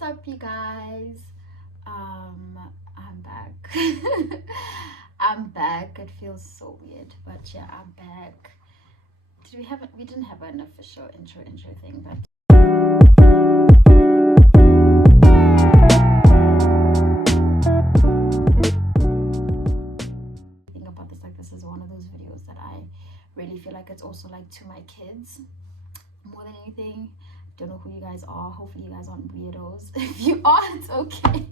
What's up, you guys? I'm back. I'm back. It feels so weird, but yeah, I'm back. We didn't have an official intro thing, but think about this, like, this is one of those videos that I really feel like it's also like to my kids more than anything. Don't know who you guys are. Hopefully you guys aren't weirdos. If you are, it's okay.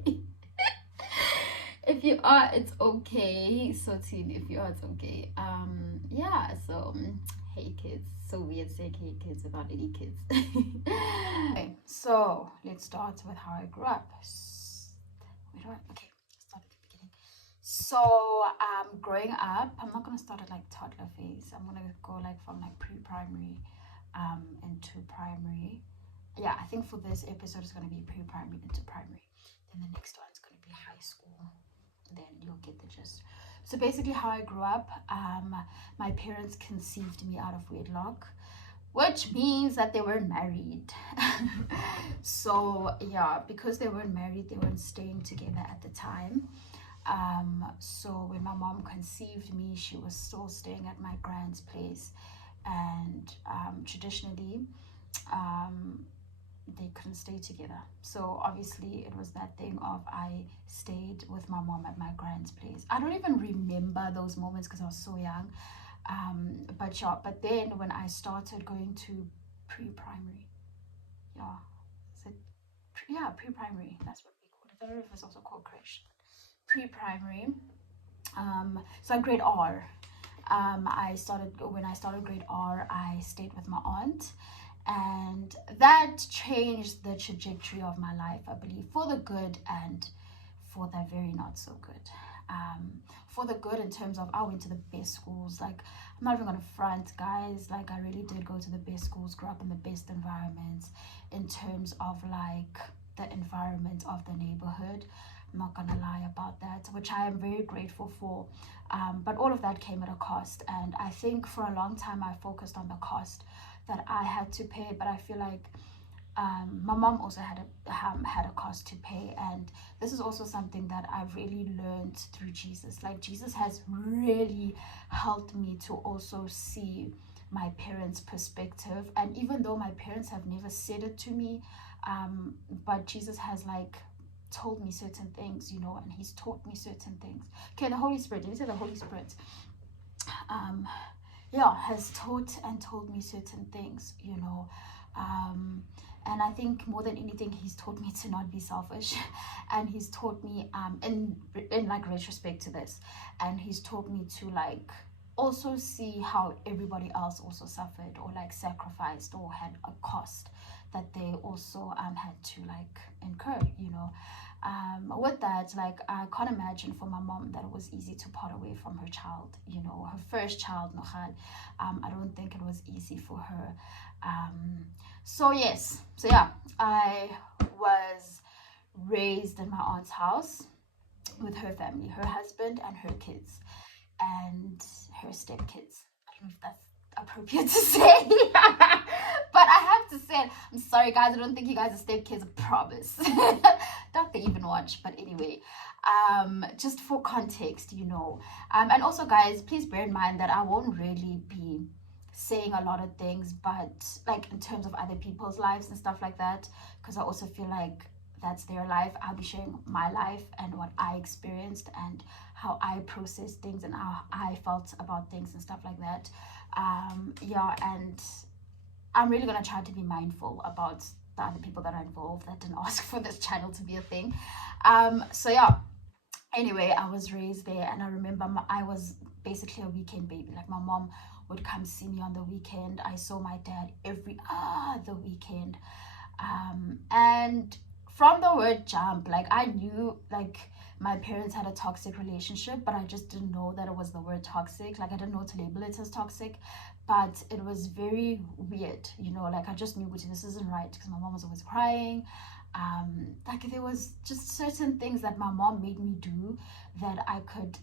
If you are, it's okay. So teen, if you are, it's okay. Yeah, so hey kids. So weird saying hey kids without any kids. Okay, so let's start with how I grew up. Okay, start at the beginning. So growing up, I'm not gonna start at like toddler phase. I'm gonna go like from like pre-primary into primary. Yeah, I think for this episode it's gonna be pre-primary into primary. Then the next one is gonna be high school. Then you'll get the gist. So basically how I grew up, my parents conceived me out of wedlock, which means that they weren't married. So yeah, because they weren't married, they weren't staying together at the time. So when my mom conceived me, she was still staying at my grand's place, and traditionally they couldn't stay together. So obviously it was that thing of I stayed with my mom at my grand's place. I don't even remember those moments because I was so young. But yeah, but then when I started going to pre-primary, yeah, is it yeah, pre-primary, that's what we call it. I don't know if it's also called creche. Pre-primary. So at grade R, when I started grade R, I stayed with my aunt, and that changed the trajectory of my life, I believe, for the good and for the very not so good. For the good in terms of I went to the best schools. Like, I'm not even gonna front, guys, like I really did go to the best schools, grew up in the best environments in terms of like the environment of the neighborhood. I'm not gonna lie about that, which I am very grateful for. But all of that came at a cost, and I think for a long time I focused on the cost that I had to pay. But I feel like my mom also had a cost to pay, and this is also something that I've really learned through Jesus. Like, Jesus has really helped me to also see my parents' perspective, and even though my parents have never said it to me, but Jesus has like told me certain things, and he's taught me certain things. Okay, the Holy Spirit, let me say the Holy Spirit has taught and told me certain things, and I think more than anything he's taught me to not be selfish, and he's taught me in like retrospect to this, and he's taught me to like also see how everybody else also suffered or like sacrificed or had a cost that they also had to like incur, with that, like, I can't imagine for my mom that it was easy to part away from her child, her first child, Nohal. I don't think it was easy for her. So yeah, I was raised in my aunt's house with her family, her husband and her kids, and her stepkids. I don't know if that's appropriate to say, but I have to say it. I'm sorry, guys. I don't think you guys are stepkids. I promise. Not they even watch, but anyway, just for context, and also, guys, please bear in mind that I won't really be saying a lot of things, but like in terms of other people's lives and stuff like that, because I also feel like that's their life. I'll be sharing my life and what I experienced and how I processed things and how I felt about things and stuff like that. And I'm really gonna try to be mindful about the other people that are involved that didn't ask for this channel to be a thing. So yeah, anyway, I was raised there, and I remember I was basically a weekend baby. Like, my mom would come see me on the weekend. I saw my dad every other weekend. And from the word jump, like, I knew like my parents had a toxic relationship, but I just didn't know that it was the word toxic. Like, I didn't know to label it as toxic, but it was very weird, like I just knew this isn't right, because my mom was always crying. Like, there was just certain things that my mom made me do that I could,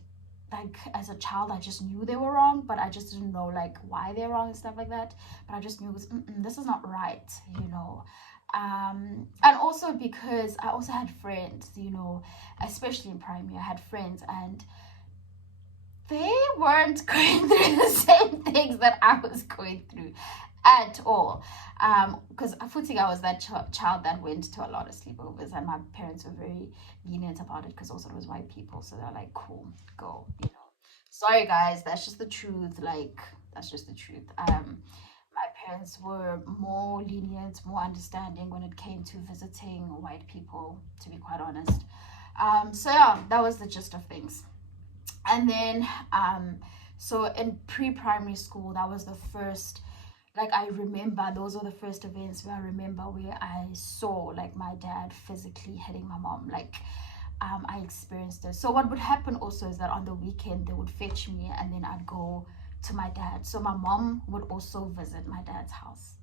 like, as a child, I just knew they were wrong, but I just didn't know like why they're wrong and stuff like that. But I just knew it was this is not right, And also because I also had friends, you know, especially in primary, I had friends and they weren't going through the same things that I was going through at all. Because I think I was that child that went to a lot of sleepovers, and my parents were very lenient about it because also it was white people, so they're like, cool, go, you know. Sorry guys, that's just the truth. Like, that's just the truth. My parents were more lenient, more understanding when it came to visiting white people, to be quite honest. So yeah, that was the gist of things. And then so in pre-primary school, that was the first, like, I remember those were the first events where I remember where I saw like my dad physically hitting my mom. Like, I experienced it. So what would happen also is that on the weekend they would fetch me and then I'd go to my dad. So my mom would also visit my dad's house.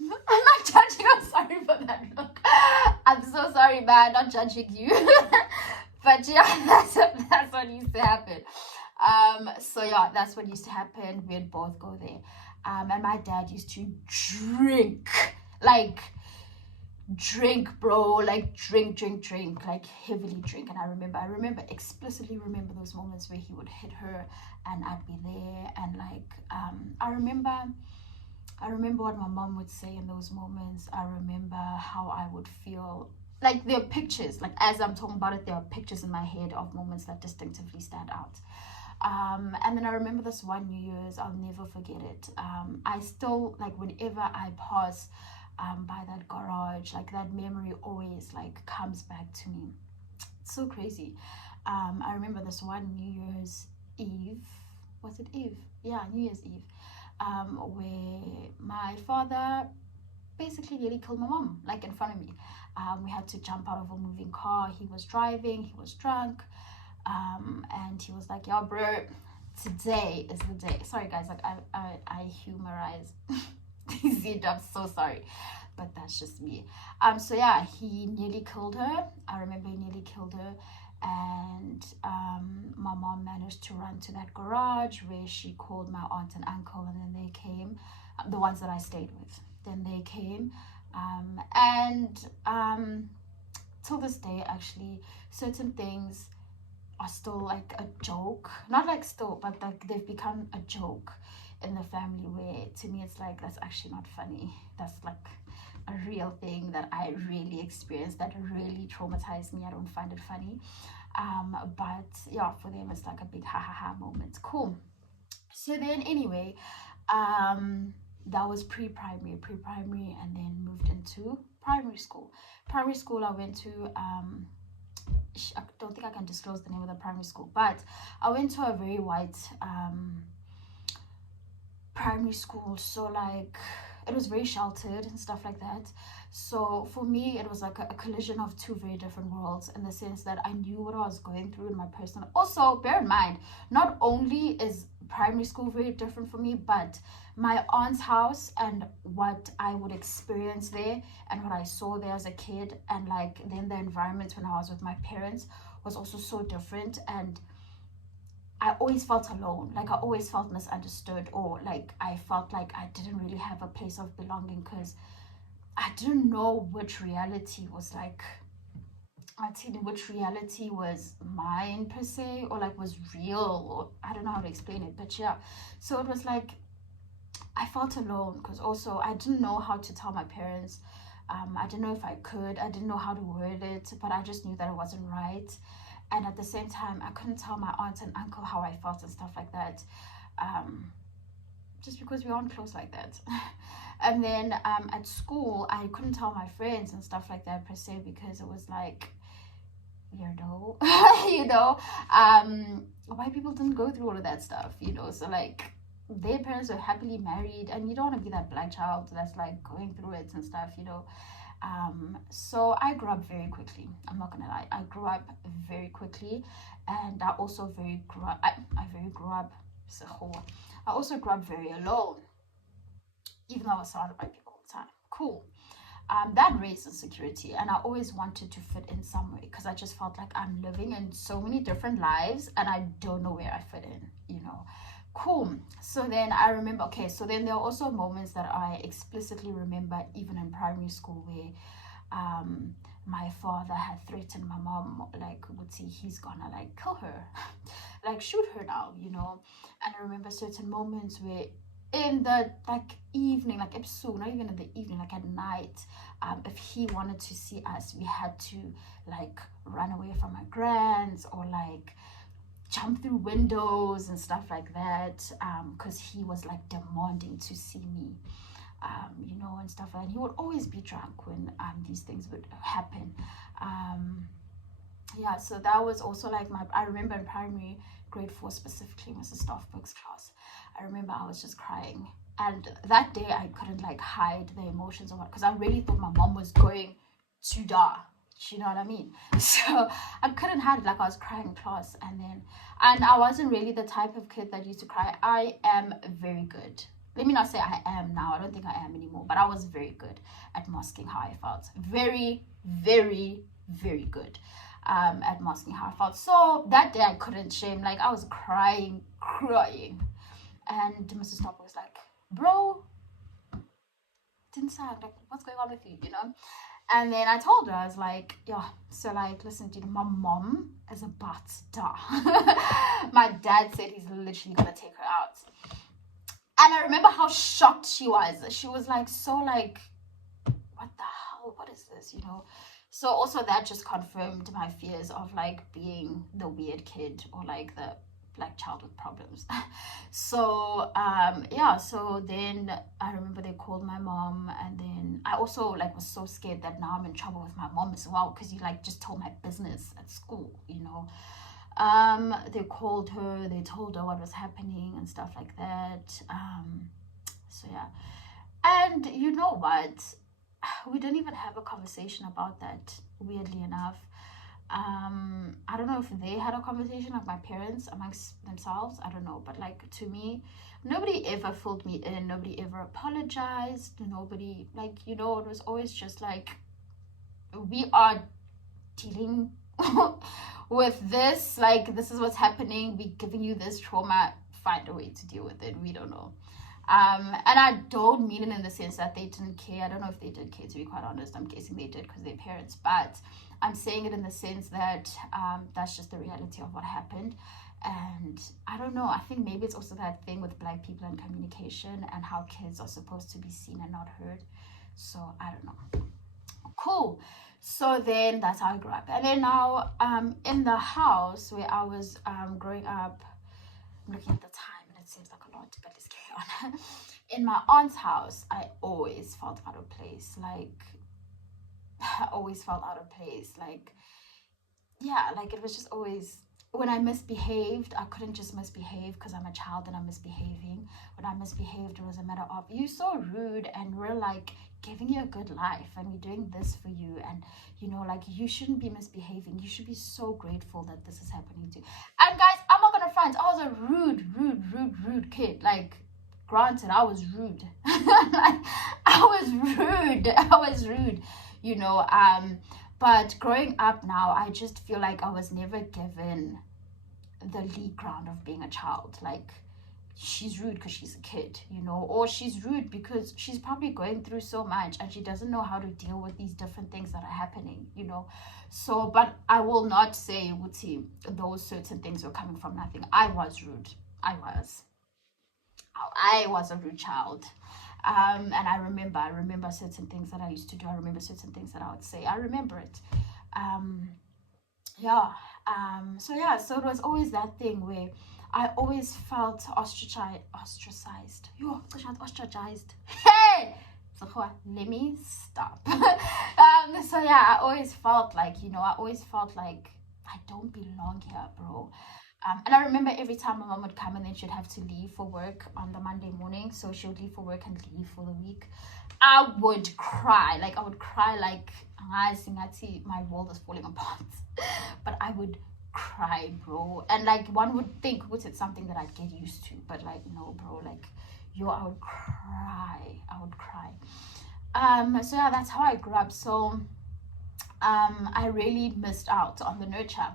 I'm not judging. I'm sorry for that look. I'm so sorry, man. Not judging you. But yeah, that's what used to happen. So yeah, that's what used to happen. We'd both go there. And my dad used to drink, like drink, bro, like drink, like heavily drink. And I remember explicitly remember those moments where he would hit her and I'd be there. And like, I remember what my mom would say in those moments. I remember how I would feel. Like, there are pictures, like as I'm talking about it, there are pictures in my head of moments that distinctively stand out. And then I remember this one New Year's, I'll never forget it. I still, like, whenever I pass by that garage, like that memory always like comes back to me. It's so crazy. I remember this one New Year's Eve. Was it Eve? Yeah, New Year's Eve. Where my father basically nearly killed my mom, like in front of me. We had to jump out of a moving car. He was driving, he was drunk, and he was like, "Yo, bro, today is the day." Sorry, guys, like I humorize these. I'm so sorry, but that's just me. So yeah, he nearly killed her. I remember he nearly killed her, and my mom managed to run to that garage where she called my aunt and uncle, and then they came, the ones that I stayed with. Then they came, and till this day, actually, certain things are still like a joke. Not like still, but like they've become a joke in the family, where to me it's like, that's actually not funny. That's like a real thing that I really experienced that really traumatized me. I don't find it funny. But yeah, for them it's like a big ha ha ha moment. Cool. So then anyway, that was pre-primary, and then moved into primary school. Primary school I went to, I don't think I can disclose the name of the primary school, but I went to a very white primary school. So like, it was very sheltered and stuff like that. So for me, it was like a collision of two very different worlds, in the sense that I knew what I was going through in my personal. Also, bear in mind, not only is primary school very different for me, but my aunt's house and what I would experience there and what I saw there as a kid, and like then the environment when I was with my parents, was also so different. And I always felt alone. Like, I always felt misunderstood, or like I felt like I didn't really have a place of belonging, because I didn't know which reality was like, I tell you, which reality was mine per se, or like was real, or I don't know how to explain it, but yeah. So it was like, I felt alone, because also I didn't know how to tell my parents. I didn't know if I could. I didn't know how to word it, but I just knew that it wasn't right. And at the same time, I couldn't tell my aunt and uncle how I felt and stuff like that, just because we aren't close like that. And then at school, I couldn't tell my friends and stuff like that per se, because it was like, weirdo. You know, white people didn't go through all of that stuff, you know. So like, their parents were happily married, and you don't want to be that black child that's like going through it and stuff, you know. So I grew up very quickly. I'm not gonna lie, I grew up very quickly. And I also very grew up, I very grew up, so I also grew up very alone, even though I was surrounded by people all the time. Cool. That raised insecurity, and I always wanted to fit in somewhere, because I just felt like I'm living in so many different lives and I don't know where I fit in, you know. Cool. So then I remember, okay, so then there are also moments that I explicitly remember, even in primary school, where my father had threatened my mom, like, would see he's gonna like kill her, like shoot her now, And I remember certain moments where in the like evening, like episode, not even in the evening, like at night, if he wanted to see us, we had to like run away from my grands or like jump through windows and stuff like that, because he was like demanding to see me, and stuff. And he would always be drunk when these things would happen. Yeah, so that was also like I remember in primary, grade 4 specifically, was a staff books class. I remember I was just crying, and that day I couldn't like hide the emotions of it, because I really thought my mom was going to die. You know what I mean? So I couldn't hide it, like I was crying in class. And I wasn't really the type of kid that used to cry. I am very good. Let me not say I am now. I don't think I am anymore. But I was very good at masking how I felt. Very, very, very good at masking how I felt. So that day I couldn't shame. Like I was crying. And Mrs. Stopper was like, bro, didn't sound like, what's going on with you, And then I told her, I was like, yeah, so like, listen, dude, my mom is about to die. My dad said he's literally gonna take her out. And I remember how shocked she was. She was like, so like, what the hell? What is this, So also that just confirmed my fears of like being the weird kid or like the black child with problems. So so then I remember they called my mom, and then I also like was so scared that now I'm in trouble with my mom as well, because you like just told my business at school. They called her, they told her what was happening and stuff like that. So yeah, and you know what, we didn't even have a conversation about that, weirdly enough. I don't know if they had a conversation, like my parents amongst themselves, I don't know, but like to me, nobody ever filled me in, nobody ever apologized, nobody, like, it was always just like, we are dealing with this, like, this is what's happening, we giving you this trauma, find a way to deal with it, we don't know. And I don't mean it in the sense that they didn't care. I don't know if they did care, to be quite honest. I'm guessing they did because they're parents. But I'm saying it in the sense that that's just the reality of what happened. And I don't know. I think maybe it's also that thing with Black people and communication and how kids are supposed to be seen and not heard. So I don't know. Cool. So then that's how I grew up. And then now in the house where I was growing up, I'm looking at the time. It seems like a lot, but let's carry on. In my aunt's house, I always felt out of place. Like, I always felt out of place. Like, yeah, like it was just always, when I misbehaved, I couldn't just misbehave because I'm a child and I'm misbehaving. When I misbehaved, it was a matter of, you're so rude and we're like giving you a good life and we're doing this for you, and like you shouldn't be misbehaving, you should be so grateful that this is happening to you. And guys, I'm not gonna front, I was a rude kid. Like, granted, I was rude. Like, I was rude, but growing up now, I just feel like I was never given the lead ground of being a child. Like, she's rude because she's a kid, or she's rude because she's probably going through so much and she doesn't know how to deal with these different things that are happening, So, but I will not say, Wuti, those certain things were coming from nothing. I was rude. I was a rude child. And I remember certain things that I used to do. I remember certain things that I would say. I remember it. So it was always that thing where I always felt ostracized. Ostracized. Hey! Let me stop. So yeah, I always felt like, I don't belong here, bro. And I remember every time my mom would come and then she'd have to leave for work on the Monday morning. So she would leave for work and leave for the week. I would cry. Like, my world is falling apart. But I would cry, bro. And like, one would think, it's something that I'd get used to. But like, no, bro. Like, I would cry. So yeah, that's how I grew up. So I really missed out on the nurture.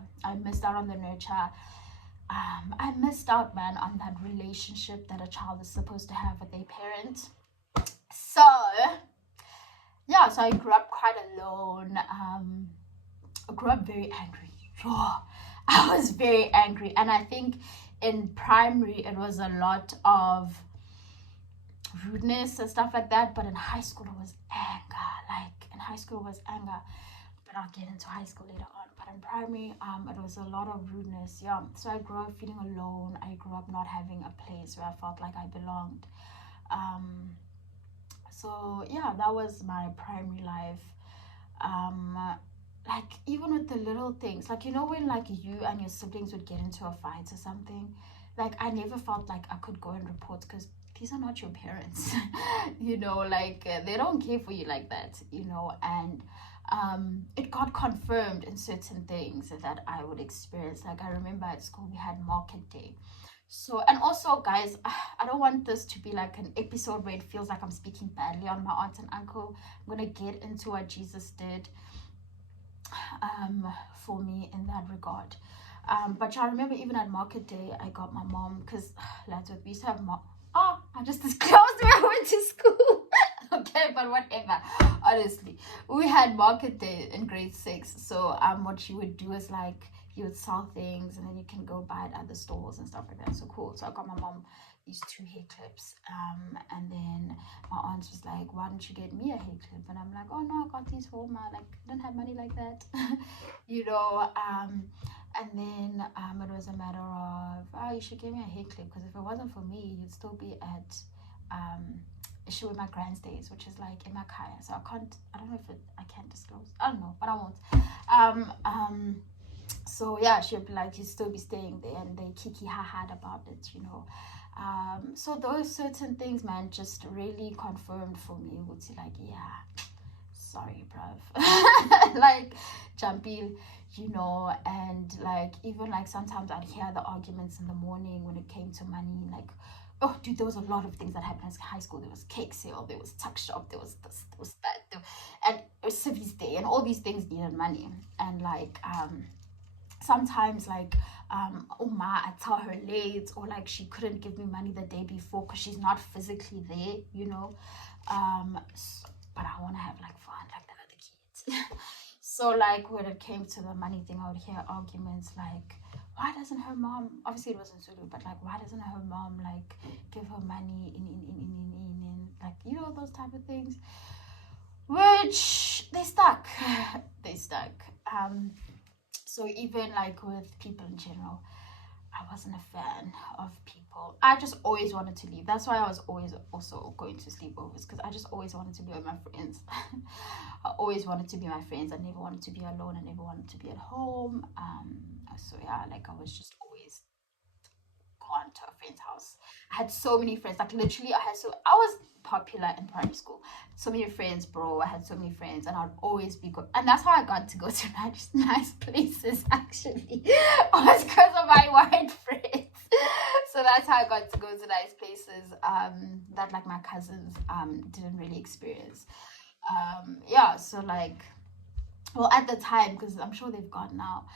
I missed out, man, on that relationship that a child is supposed to have with their parent. So yeah, so I grew up quite alone. I grew up very angry. Oh, I was very angry, and I think in primary it was a lot of rudeness and stuff like that. But in high school it was anger. Like in high school it was anger. But I'll get into high school later on. But in primary, it was a lot of rudeness. Yeah. So I grew up feeling alone. I grew up not having a place where I felt like I belonged. Um, so yeah, that was my primary life. Um, like even with the little things, like when like you and your siblings would get into a fight or something, like I never felt like I could go and report because these are not your parents. Like they don't care for you like that. And it got confirmed in certain things that I would experience. Like I remember at school we had market day. So, and also, guys, I don't want this to be like an episode where it feels like I'm speaking badly on my aunt and uncle. I'm gonna get into what Jesus did for me in that regard. But I remember even at market day, I got my mom because lads, we used to have mom. Oh, I just disclosed where I went to school. Okay, but whatever. Honestly, we had market day in grade 6. So what you would do is like you would sell things and then you can go buy at other stores and stuff like that. So cool. So I got my mom these 2 hair clips. And then my aunt was like, why don't you get me a hair clip? And I'm like, oh no, I got these for my, like, I don't have money like that. And then it was a matter of, oh, you should give me a hair clip because if it wasn't for me, you'd still be at issue with my grandstays, which is like in my kaya. So I don't know if I can disclose. I don't know, but I won't. So yeah, she'd be like, you'd still be staying there, and they kiki ha about it. So those certain things, man, just really confirmed for me. Would say like, yeah, sorry, bruv. Like jumpy, and like even like sometimes I'd hear the arguments in the morning when it came to money. Like, oh dude, there was a lot of things that happened in high school. There was cake sale, there was tuck shop, there was this, there was that, and it was civies day, and all these things needed money. And like sometimes like Uma, I tell her late, or like she couldn't give me money the day before because she's not physically there. But I want to have like fun like the other kids. So like when it came to the money thing, I would hear arguments like, why doesn't her mom, obviously it wasn't Zulu, but like why doesn't her mom like give her money in like those type of things, which they stuck. They stuck. So even like with people in general, I wasn't a fan of people. I just always wanted to leave. That's why I was always also going to sleepovers, because I just always wanted to be with my friends. I always wanted to be with my friends. I never wanted to be alone. I never wanted to be at home. So yeah, like I was just always gone to a friend's house. I had so many friends. Like literally, I was popular in primary school. So many friends, bro. I had so many friends, and I'd always be good. And that's how I got to go to nice places. Actually, was because of my white friends. So that's how I got to go to nice places. That like my cousins didn't really experience. Yeah. So like, well, at the time, because I'm sure they've gone now.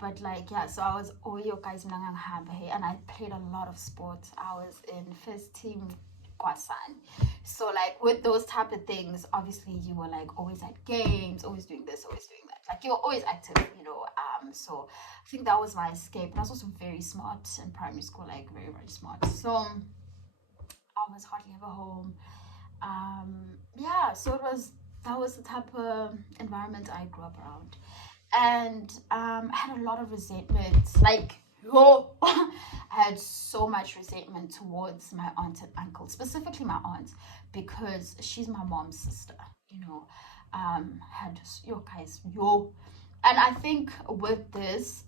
But like, yeah, so I was Oyo guys and I played a lot of sports. I was in first team Kwasan. So like with those type of things, obviously you were like always at games, always doing this, always doing that. Like you're always active. So I think that was my escape. And I was also very smart in primary school, like very, very smart. So I was hardly ever home. Yeah, so that was the type of environment I grew up around. And I had a lot of resentment. Like, I had so much resentment towards my aunt and uncle, specifically my aunt, because she's my mom's sister. Had yo guys yo, and I think with this,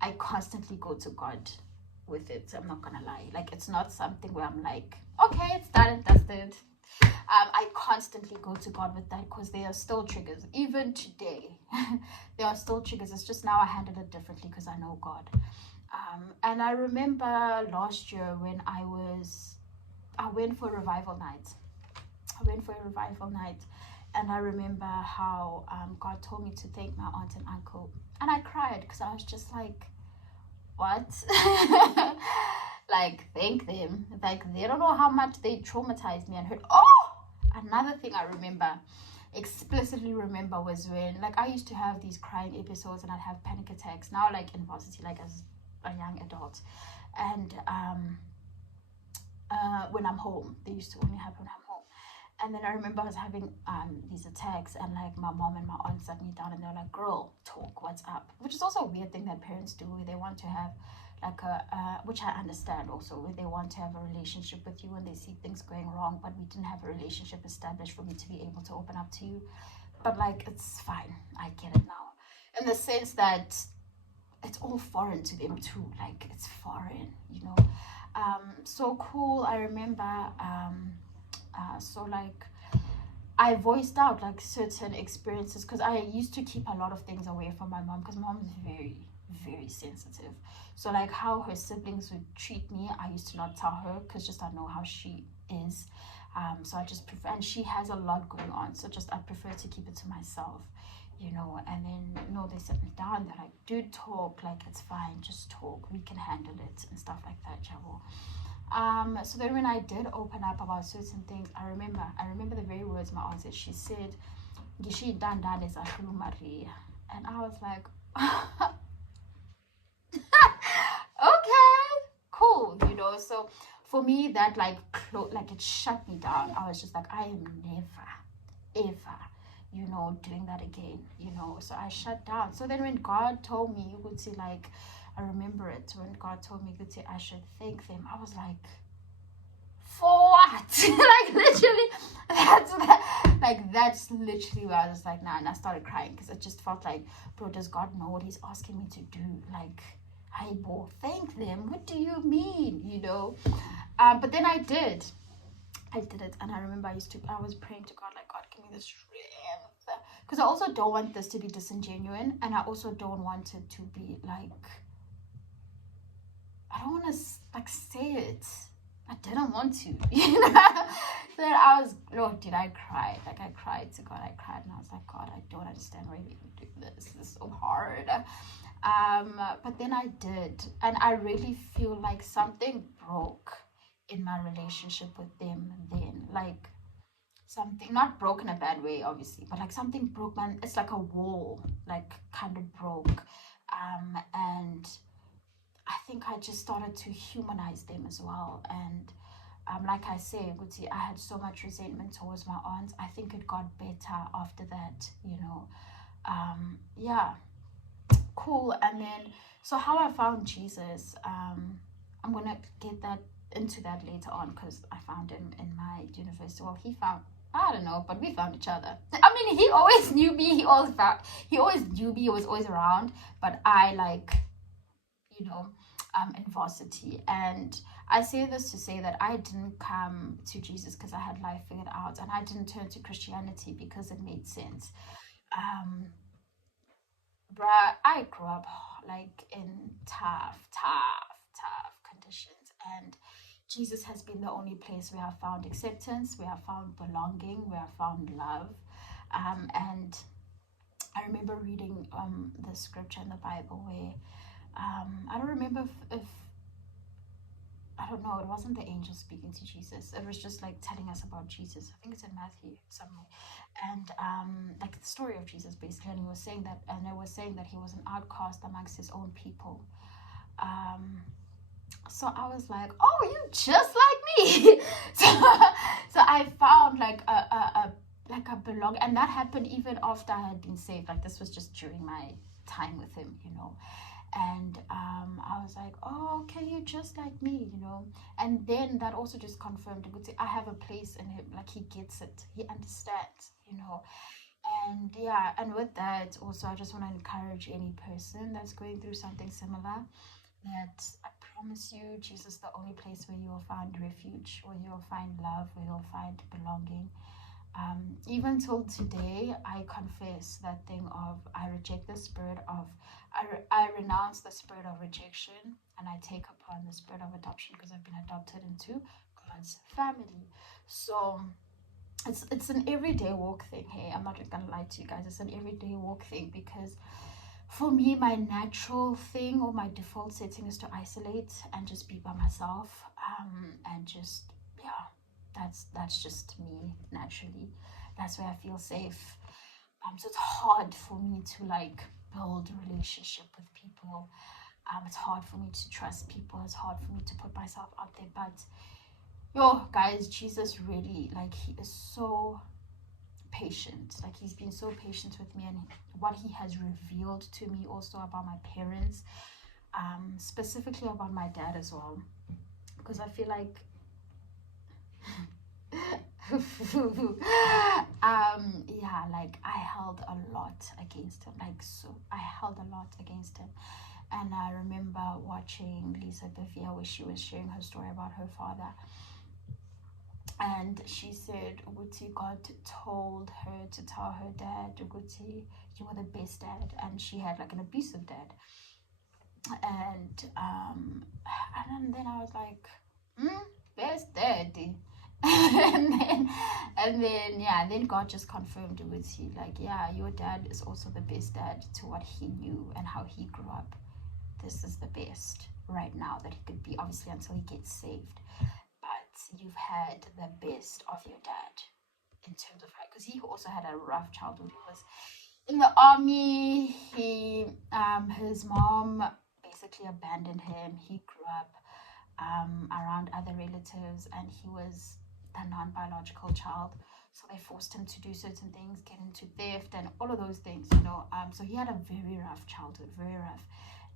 I constantly go to God with it. I'm not gonna lie. Like, it's not something where I'm like, okay, it's done and dusted. I constantly go to God with that because there are still triggers. Even today, there are still triggers. It's just now I handle it differently because I know God. And I remember last year when I went for a revival night. And I remember how God told me to thank my aunt and uncle. And I cried because I was just like, what? Like, thank them. Like, they don't know how much they traumatized me and hurt. Oh, another thing I remember, explicitly remember, was when, like, I used to have these crying episodes and I'd have panic attacks. Now, like, in varsity, like, as a young adult. And when I'm home, they used to only happen when I'm home. And then I remember I was having these attacks, and like my mom and my aunt sat me down and they're like, "Girl, talk, what's up?" Which is also a weird thing that parents do, where they want to have like which I understand also, where they want to have a relationship with you when they see things going wrong, but we didn't have a relationship established for me to be able to open up to you. But like, it's fine, I get it now, in the sense that it's all foreign to them too. Like, it's foreign, you know. So cool. I remember so like I voiced out like certain experiences, because I used to keep a lot of things away from my mom, because mom is very, very sensitive. So like how her siblings would treat me, I used to not tell her, because just I know how she is. So I just prefer, and she has a lot going on, so just I prefer to keep it to myself, you know. And then, you know, they sit me down, they're like, "Dude, talk, like it's fine, just talk, we can handle it," and stuff like that, Jabo. So then when I did open up about certain things, I remember the very words my aunt said. She said, "Gishi dan dan is a Maria," and I was like, okay, cool, you know. So for me, that like like it shut me down. I was just like, I am never, ever, you know, doing that again, you know. So I shut down. So then when God told me, you could see, like, I remember it when God told me, you could say I should thank them. I was like, for what? Like, literally, that's literally where I was like, nah, and I started crying, because it just felt like, bro, does God know what he's asking me to do? Like, I will thank them, what do you mean, you know? But then I did it, and I remember I was praying to God, like, God, give me the strength, because I also don't want this to be disingenuous, and I also don't want it to be like, I don't want to like say it. I didn't want to, you know. Then I was, Lord, did I cry? Like, I cried to God. I cried, and I was like, God, I don't understand why you do this. This is so hard. But then I did, and I really feel like something broke in my relationship with them. Then, like, something not broke in a bad way, obviously, but like something broke, man. It's like a wall, like, kind of broke, and I think I just started to humanize them as well. And like I say, Guti, I had so much resentment towards my aunt. I think it got better after that, you know. Yeah, cool. And then, so how I found Jesus, I'm gonna get that into that later on, because I found him in my university. Well, he found, I don't know, but we found each other. I mean, he always knew me. He always knew me. He was always around. But I, like, you know, in varsity. And I say this to say that I didn't come to Jesus because I had life figured out, and I didn't turn to Christianity because it made sense. Um, Bruh, I grew up like in tough conditions, and Jesus has been the only place where I found acceptance, where I found belonging, where I found love. And I remember reading the scripture in the Bible where I don't remember if I don't know, it wasn't the angel speaking to Jesus. It was just like telling us about Jesus. I think it's in Matthew somewhere. And like the story of Jesus basically. And he was saying that, and it was saying that he was an outcast amongst his own people. So I was like, oh, you just like me. So I found like a belong, and that happened even after I had been saved. Like, this was just during my time with him, you know. And I was like, oh, okay, you're just like me, you know. And then that also just confirmed, I have a place in him. Like, he gets it, he understands, you know. And yeah, and with that also, I just want to encourage any person that's going through something similar, that I promise you, Jesus is the only place where you will find refuge, where you will find love, where you'll find belonging. Even till today, I confess that thing of, I reject the spirit of, I renounce the spirit of rejection, and I take upon the spirit of adoption, because I've been adopted into God's family. So it's an everyday walk thing. Hey, I'm not gonna lie to you guys, it's an everyday walk thing, because for me, my natural thing or my default setting is to isolate and just be by myself. And just, yeah, that's just me naturally. That's where I feel safe. So it's hard for me to like build a relationship with people. It's hard for me to trust people. It's hard for me to put myself out there. But yo, guys, Jesus really, like, he is so patient. Like, he's been so patient with me, and what he has revealed to me also about my parents, specifically about my dad as well, because I feel like yeah, like I held a lot against him, like, so I held a lot against him. And I remember watching Lisa Bevere where she was sharing her story about her father, and she said Uguti, God told her to tell her dad, Uguti, you were the best dad, and she had like an abusive dad. And then I was like, best dad. and then God just confirmed it with he, like, yeah, your dad is also the best dad to what he knew and how he grew up. This is the best right now that he could be, obviously until he gets saved. But you've had the best of your dad in terms of, because he also had a rough childhood. He was in the army. His mom basically abandoned him. He grew up around other relatives, and he was a non-biological child, so they forced him to do certain things, get into theft and all of those things, so he had a very rough childhood, very rough.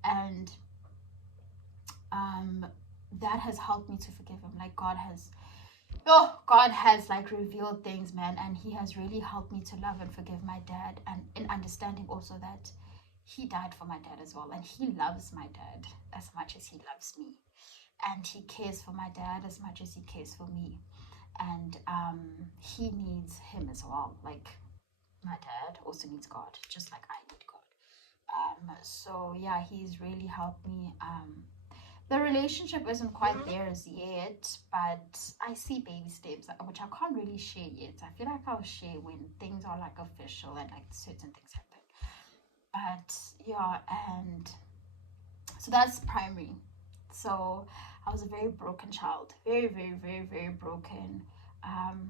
And that has helped me to forgive him. Like, God has like revealed things, man, and he has really helped me to love and forgive my dad, and in understanding also that he died for my dad as well, and he loves my dad as much as he loves me, and he cares for my dad as much as he cares for me. And he needs him as well. Like, my dad also needs God, just like I need God. So yeah, he's really helped me. The relationship isn't quite there as yet, but I see baby steps, which I can't really share yet. I feel like I'll share when things are like official and like certain things happen. But yeah, and so that's primary. So I was a very broken child, very, very, very, very broken.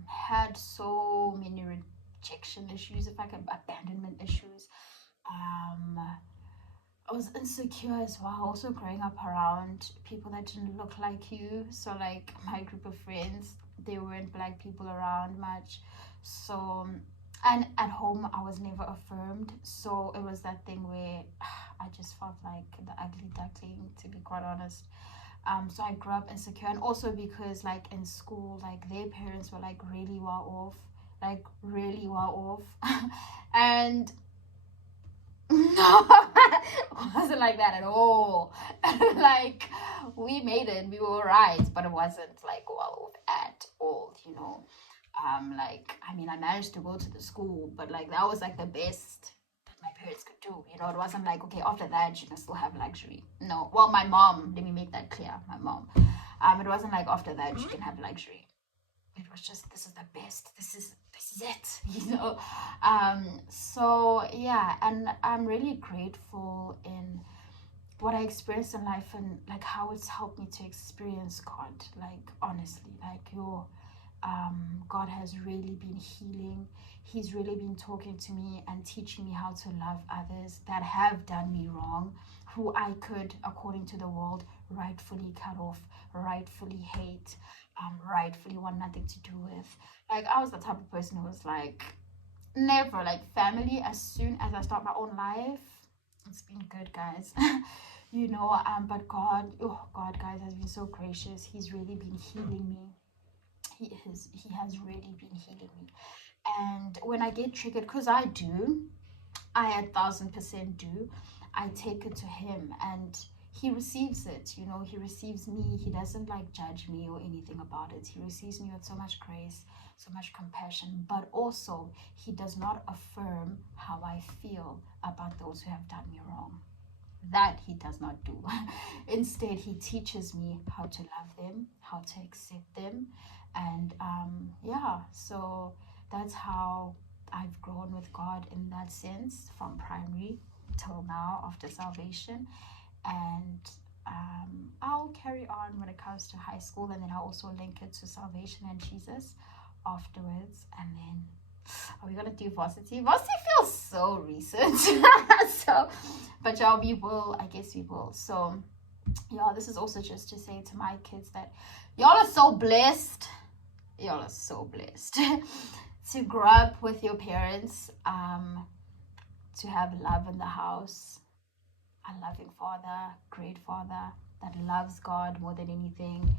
Had so many rejection issues, if I can, abandonment issues. I was insecure as well. Also, growing up around people that didn't look like you. So, like, my group of friends, there weren't black people around much. So, and at home, I was never affirmed. So, it was that thing where I just felt like the ugly duckling, to be quite honest. So I grew up insecure, and also because, like, in school, like, their parents were like really well off, like really well off, and no, it wasn't like that at all. Like, we made it, we were right, but it wasn't like well off at all. Like, I mean, I managed to go to the school, but like that was like the best that my parents could do. It wasn't like, okay, after that you can still have luxury. No, well, my mom, let me make that clear, my mom. It wasn't like after that you can have luxury. It was just, this is the best, this is it. So yeah, and I'm really grateful in what I experienced in life, and like how it's helped me to experience God. Like, honestly, like, God has really been healing. He's really been talking to me and teaching me how to love others that have done me wrong, who I could, according to the world, rightfully cut off, rightfully hate, rightfully want nothing to do with. Like, I was the type of person who was like, never, like, family, as soon as I start my own life, it's been good, guys. But God, guys, has been so gracious. He's really been healing me. He has really been healing me. And when I get triggered, because I 1,000% do, I take it to him, and he receives it. He receives me. He doesn't like judge me or anything about it. He receives me with so much grace, so much compassion, but also he does not affirm how I feel about those who have done me wrong. That he does not do. Instead, he teaches me how to love them, how to accept them. And yeah, so that's how I've grown with God in that sense, from primary. till now after salvation. And I'll carry on when it comes to high school, and then I'll also link it to salvation and Jesus afterwards. And then are we gonna do varsity? Varsity feels so recent. So, but yeah, we will. I guess we will. So, yeah, this is also just to say to my kids that y'all are so blessed. Y'all are so blessed to grow up with your parents. To have love in the house, a loving father, great father that loves God more than anything.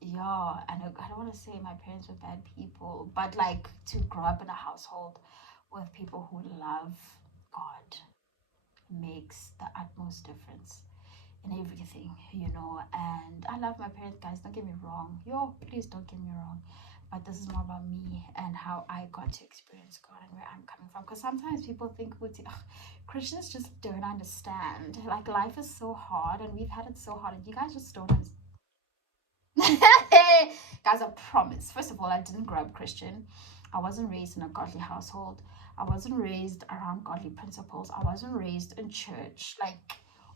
Yeah, and I don't want to say my parents were bad people, but like to grow up in a household with people who love God makes the utmost difference in everything, you know. And I love my parents, guys, don't get me wrong. Yo, please don't get me wrong. But this is more about me and how I got to experience God and where I'm coming from. Because sometimes people think Christians just don't understand. Like, life is so hard and we've had it so hard, and you guys just don't understand. Guys, I promise. First of all, I didn't grow up Christian. I wasn't raised in a godly household. I wasn't raised around godly principles. I wasn't raised in church. Like,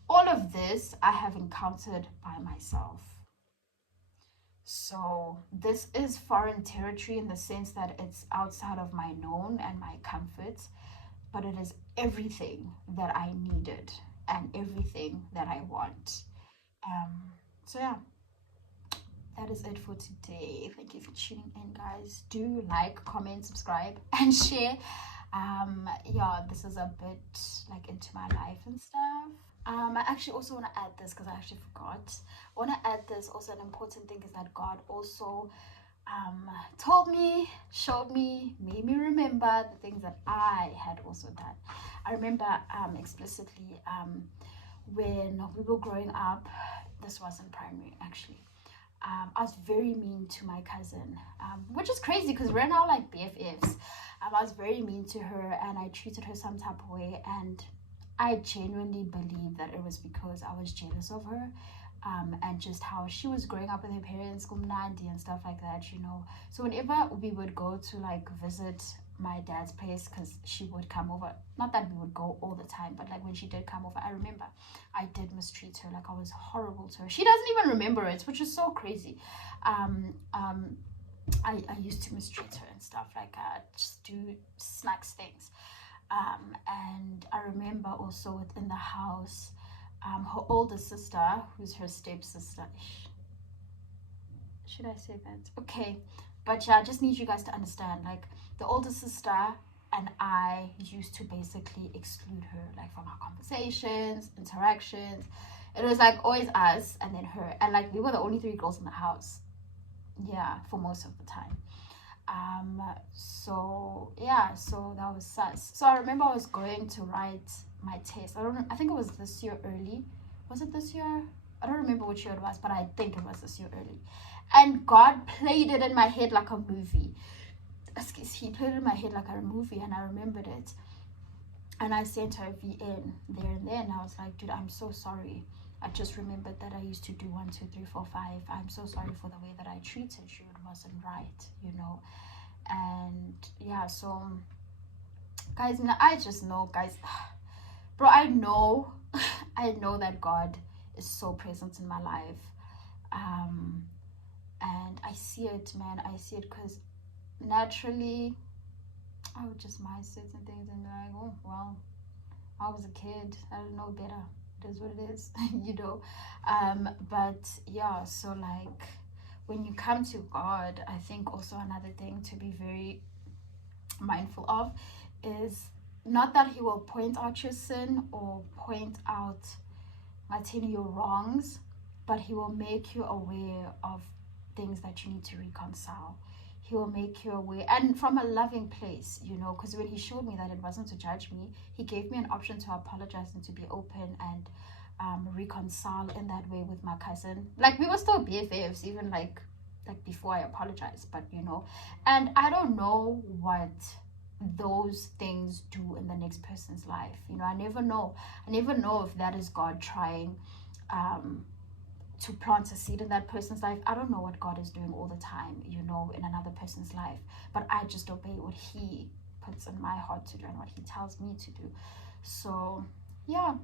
all of this I have encountered by myself. So this is foreign territory in the sense that it's outside of my known and my comforts, but it is everything that I needed and everything that I want. So yeah, that is it for today. Thank you for tuning in, guys. Do like, comment, subscribe, and share. Yeah, this is a bit like into my life and stuff. I actually also want to add this because I actually forgot. I want to add this also. An important thing is that God also told me, showed me, made me remember the things that I had also done. I remember explicitly when we were growing up. This wasn't primary actually. I was very mean to my cousin, which is crazy because we're now like BFFs. I was very mean to her and I treated her some type of way, and I genuinely believe that it was because I was jealous of her, and just how she was growing up with her parents, kumnandi and stuff like that, you know. So whenever we would go to like visit my dad's place, because she would come over, not that we would go all the time, but like when she did come over, I remember I did mistreat her. Like, I was horrible to her. She doesn't even remember it, which is so crazy. I used to mistreat her and stuff like that, just do snacks things. And I remember also within the house, her older sister, who's her stepsister. Should I say that? Okay, but yeah, I just need you guys to understand, like, the older sister and I used to basically exclude her, like, from our conversations, interactions. It was like always us and then her, and like we were the only three girls in the house. Yeah, for most of the time. So yeah, so that was sus. So I remember I was going to write my test. I think it was this year early. Was it this year? I don't remember which year it was, but I think it was this year early. And God played it in my head like a movie. He played it in my head like a movie, and I remembered it. And I sent her a VN there and then. I was like, dude, I'm so sorry. I just remembered that I used to do 1, 2, 3, 4, 5. I'm so sorry for the way that I treated you. It wasn't right, you know. And yeah, so guys, I just know, guys, bro, I know I know that God is so present in my life. And I see it, man. I see it because naturally I would just mind certain things and be like, oh well, I was a kid, I don't know better, it is what it is. You know. But yeah, so like when you come to God, I think also another thing to be very mindful of is not that he will point out your sin or point out your wrongs, but he will make you aware of things that you need to reconcile. He will make you aware, and from a loving place, you know, because when he showed me that it wasn't to judge me, he gave me an option to apologize and to be open and reconcile in that way with my cousin. Like, we were still BFFs even like before I apologized, but you know. And I don't know what those things do in the next person's life, you know. I never know if that is God trying to plant a seed in that person's life. I don't know what God is doing all the time, you know, in another person's life, but I just obey what he puts in my heart to do and what he tells me to do. So yeah,